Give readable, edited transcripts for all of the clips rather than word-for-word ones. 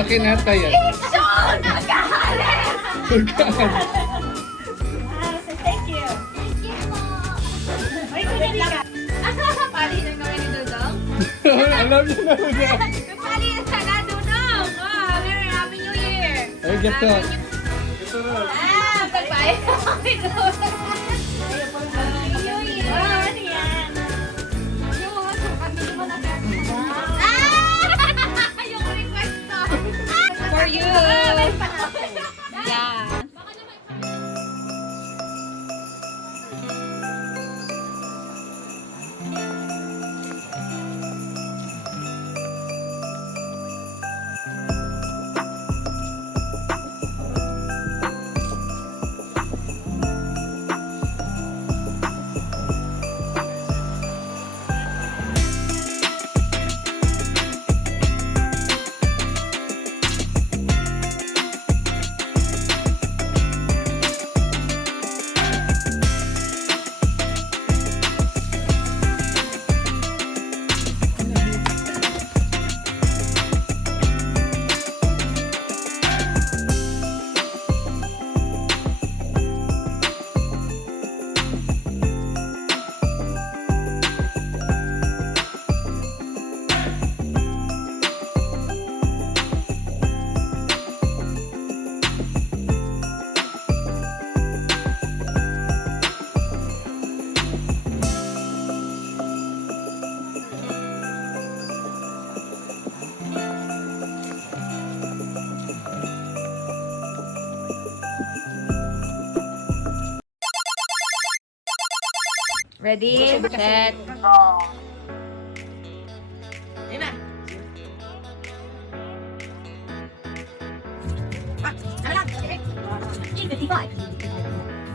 Akin ata yan. Thank you. Pali na naman ni Dudong. Alam niyo na rin yan. Pali na sana, Dudong. Very happy New Year. Ay, gato. Goodbye. Okay, Dudong. New Year. Ano yan? Yung request to. For you. Yeah. Ready, set.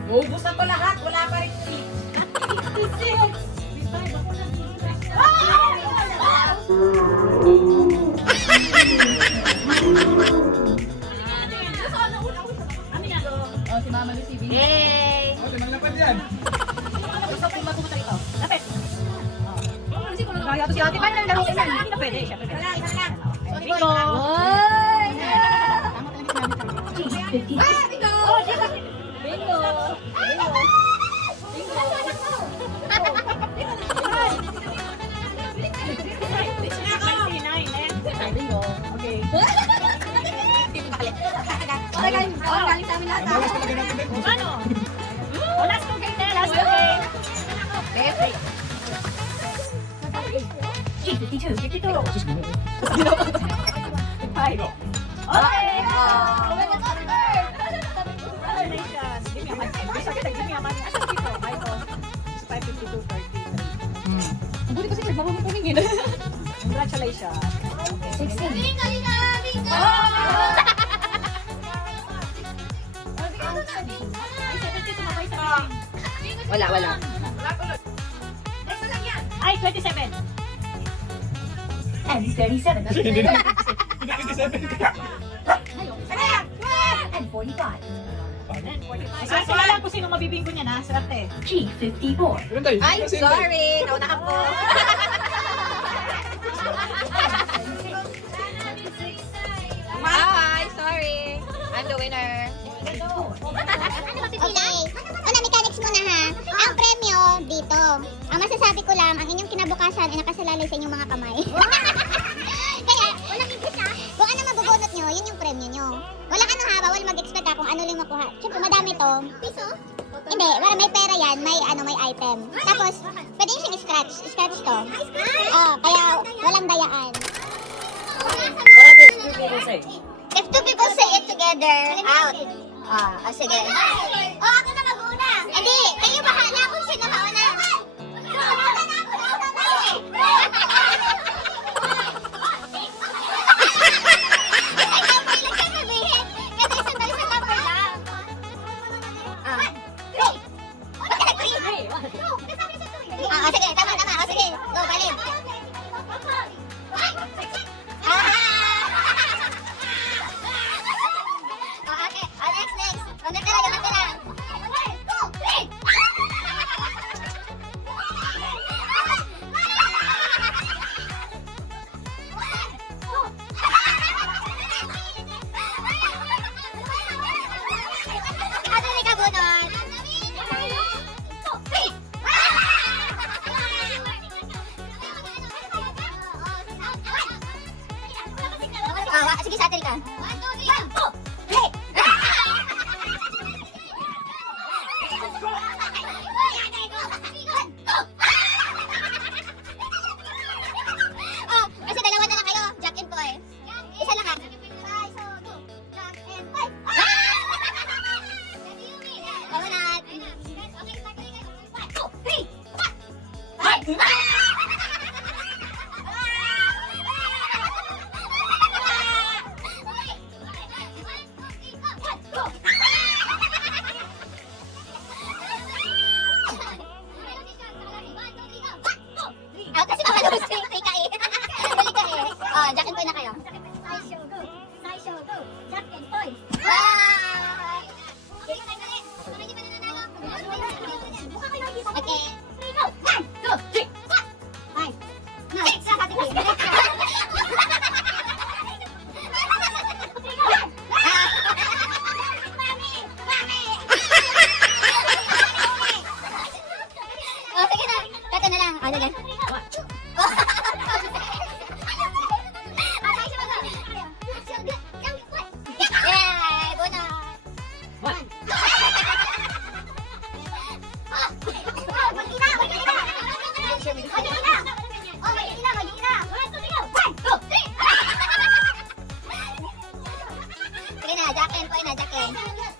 Maubos na to lahat. Wala pa rin 56. Oh, si Mama Lucy. Yay! Oh, limang lapad yan. Gusto ko matumatay ito. Lapit. Kaya to si ate. Paano lang laro isa? Hindi na pwede. Siyempre. Wala, isa na lang. Bingo! Oy! Bingo! Bingo! Bingo! Okay. Galing sa amin lahat. Ang balas talaga natin din. Ano? Oh, last two game na. Last two game. Okay. 52. 52. Sus, gano'n. Five. Okay. Buti kasi marunong tumingin. Congratulations. 16. Bingo! Wala. Ay, 27. And 37. Hindi na. Pinaka-27 ka. And 45. Swerte na lang kung sino mabibingko niya na. Swerte. G54. Yun tayo. Ay, sorry. Nauna ka po. Hi, sorry. I'm the winner. Okay. Una, mechanics muna ha. Ang premyo dito. Ang masasabi ko lang, ang inyong kinabukasan ay nakasalalay sa inyong mga kamay. Kaya, kung ano mabubunot nyo, yun yung premyo nyo. Walang ano ha, bawal mag-expect ha kung ano lang makuha. Siyempre, madami to. Piso? Hindi, may pera yan, may item. Tapos, pwede yung siyang scratch. Scratch to. Kaya walang dayaan. If two people say it together, out. Sige. Ako na mag-una. Hindi, kayo bahala kung sino mauna. Sige, sa atin ka. 1, 2, 3, go! Oh, kasi dalawa na lang kayo. Jack and Poy. Isa lang ah. Kamunat. Kasi makalusing. Tika eh. Balik ka eh. Oh, Jack and Poy na kayo. Okay. Oh, sige na. Kata na lang. Oh, sige. Yay! Bunot! Sige na, Jack and Poy na, Jack and. Bunot!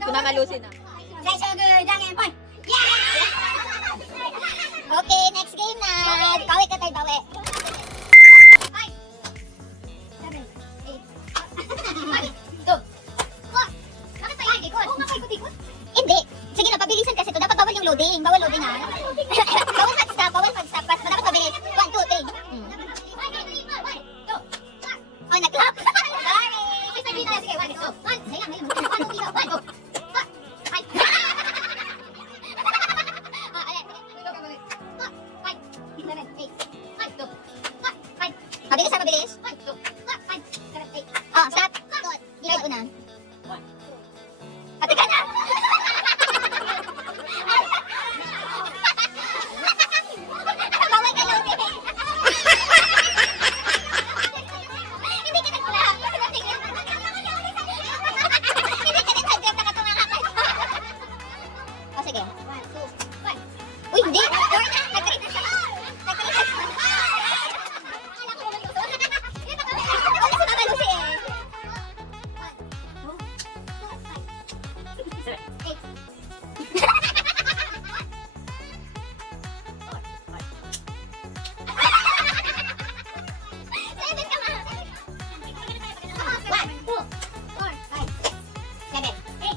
Kumamalusin na. Okay, next game na. Bawi ka tayo, bawi. Hindi. Sige na, pabilisan kasi to. Dapat bawal yung loading. Bawal loading ha. Bawal pag-stop. Bawal pag-stop. Dapat pabilis. 1, 2, 3. Oh, nag-clap. Mabilis ha, mabilis. Oh, stop. Gilid una. Ate ka na! Bawal ka loading. Hindi ka nag-clap. Hindi ka nag-clap. Nakatunga ka. Oh, sige. Uy, hindi. Nag-3 na siya. Nag-3 na siya. Wala si Mama Lucy eh. Seven ka nga. 1, 2, 4, 5, 7, 8.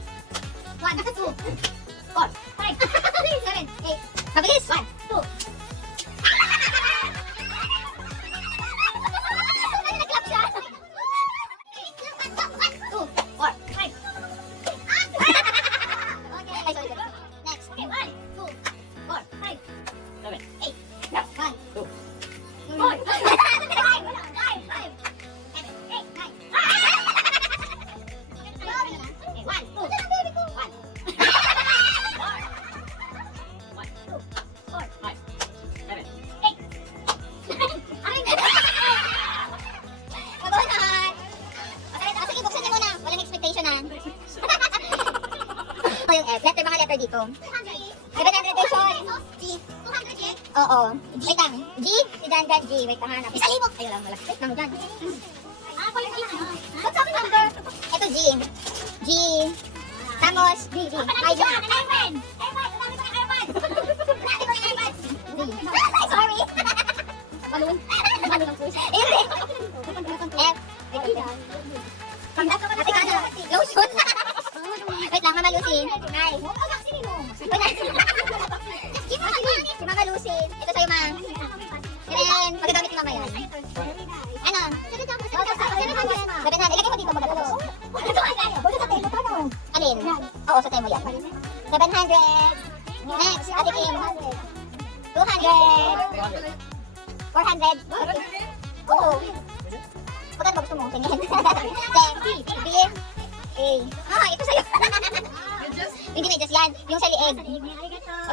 1, 2, 4, 5, 7, 8. Mabilis. 1, 2. Ano nag-clap siya? 1, 2, 4, 5. Okay, ay, sorry. Next. Okay, 1, 2, 4, 5, 7, 8. 1, 2, 4, 5, 5, 7, 8, 9. Okay, 1, 2, 1. Mabuhay! Sige, buksan niyo muna. Walang expectation ha. Ito yung F. Letter, mga letter dito. 700 version. G. 200 G. Oo. Wait lang. G. Si Dan Dan G. Wait lang, hanap. Isa libo. Ayun lang, wala. Wait lang, Dan. What's up number? Ito G. G. Tamos. G. G. Ay, G. Sorry. Balloon. Balloon ang push. Hindi. F. Ate ka na. Lotion. Wait lang, Mama Lucy. Hi. Si Mama Lucy. Ito sa'yo, Ma. Then, magagamit ni Mama yan. Ano? 700. Ilagay mo dito, magagawa. Alin? Oo, sa tayo mo yan. 700. Next, Ate Kim. 200. 400. Oo. Pagkat ba gusto mo? Tingin. B, A. Ah, ito sa'yo. Hindi may just yan. Yung sa liig.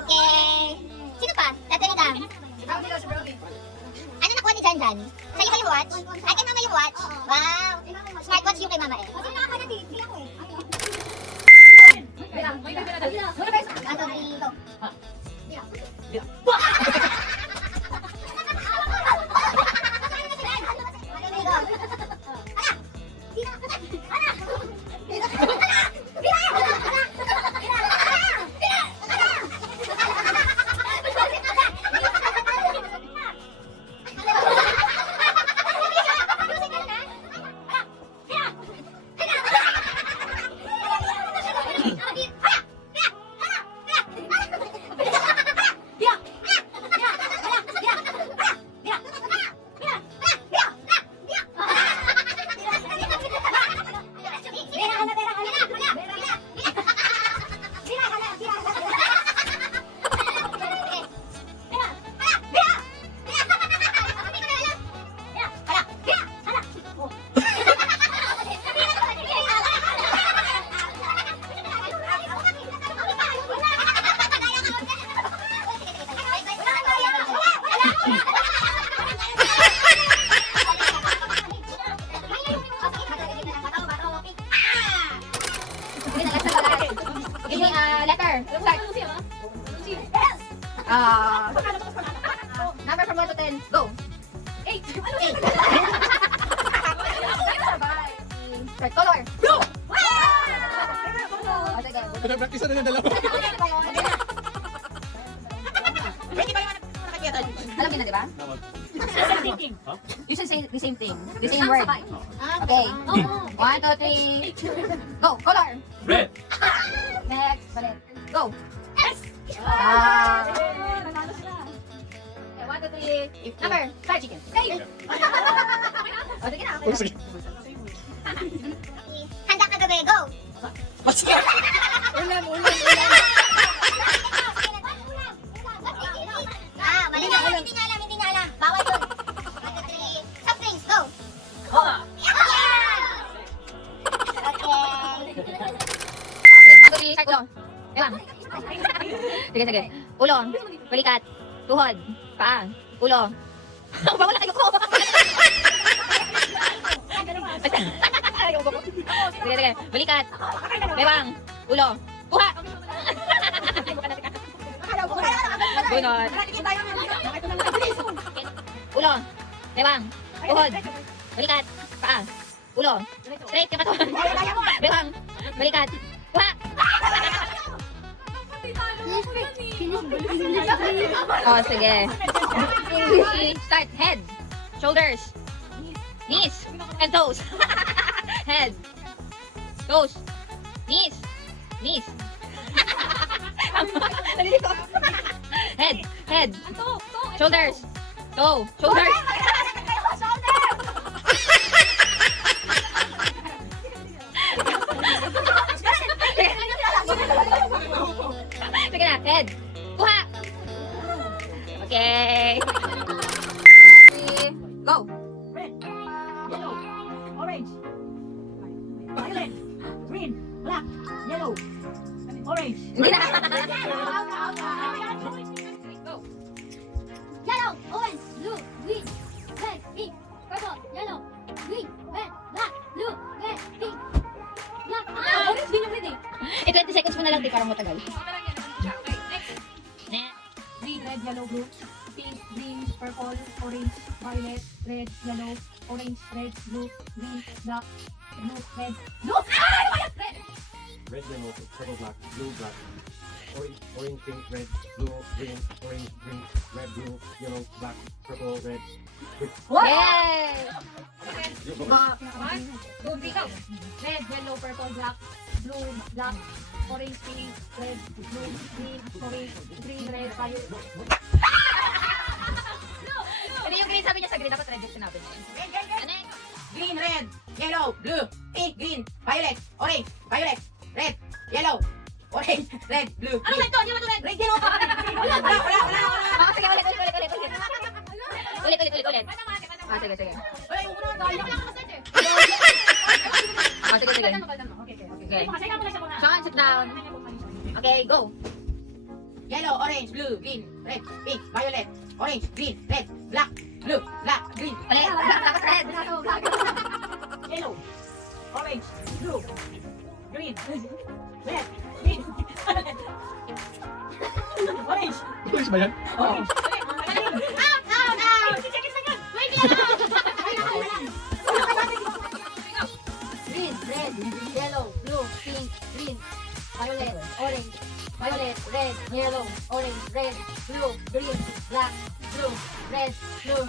Okay. Sino pa? Tatanidam. Ano nakuha ni Jan? Sa'yo ba yung watch? Ay, kay mama yung watch? Wow. Smartwatch yung kay mama eh. Ano dito? Give me a letter. Looks like. Number from 1 to 10. Go. 8. Right, color. Blue. Oh, sige. Pinapractice na ng dalawa. Alam niyo na, di ba? You should say the same thing. The same word. Okay. 1, 2, 3. Go. Color. Red. Next. Balik. Go. Okay, 1, 2, 3. Number. Fried chicken. Hey. O, sige na. Oh, sige. Handa ka gabi, go! Ulam. Ah, mali na. Hindi niya alam. Bawal yun. 1, 2, 3. Soft drinks, go! Okay. Okay, 1, 2, 3. Start ulo. Ewan. Sige. Ulo. Balikat. Tuhod. Paa. Ulo. Bawal na kayo ko. Sige. Balikat. Bewang. Ulo. Kuha. Bunot. Ulo. Bewang. Tuhod. Balikat. Paa. Ulo. Straight yung katawan. Bewang. Balikat. Kuha. Oh, sige. Start. Head. Shoulders. Knees. And toes. Head. Toes. Knees. Head. Shoulders. Toe. Shoulders. Sige na. Head. Kuha. Okay. Go. Red, yellow, orange, violet, green, black, yellow, orange. Hindi na. Go. Yellow, orange, blue, green, red, pink, purple, yellow, green, red, black, blue, red, pink, black. Orange din yung red eh. 20 seconds mo na lang, di parang matagal. Green, red, yellow, blue, pink, green, purple, orange, violet, red, yellow, orange, red, blue, green, black, blue, red, blue. Red, yellow, purple, black, blue, black, orange, pink, red, blue, green, orange, green, red, blue, yellow, black, purple, red. Yay! Go, ikaw. Red, yellow, purple, black, blue, black, orange, pink, red, blue, green, orange, green, red, violet. Ano yung green sabi niya sa green? Dapat red yung sinabi niya. Ano yung Green, red, yellow, blue, pink, green, violet, orange, violet, red, yellow, orange, red, blue, Ano ba ito? Hindi ba ito red? red, yellow. Wala. Sige, ulit. Ulit. Sige, sige. Ay, yung unang tayo. Wala ka ma-start eh. Sige, sige. Baldan mo. Okay. Okay. Kasi ikaw muna siya muna. Sean, sit down. Okay, go. Yellow, orange, blue, green, red, pink, violet, orange, green, red, black, blue, black, green. Mali, dapat red. Yellow, orange, blue, green, red, green, orange, Ayos ba yan? orange, Green, red, yellow, blue, pink, green, violet, orange, violet, red, yellow, orange, red, blue, green, black, blue, red, blue.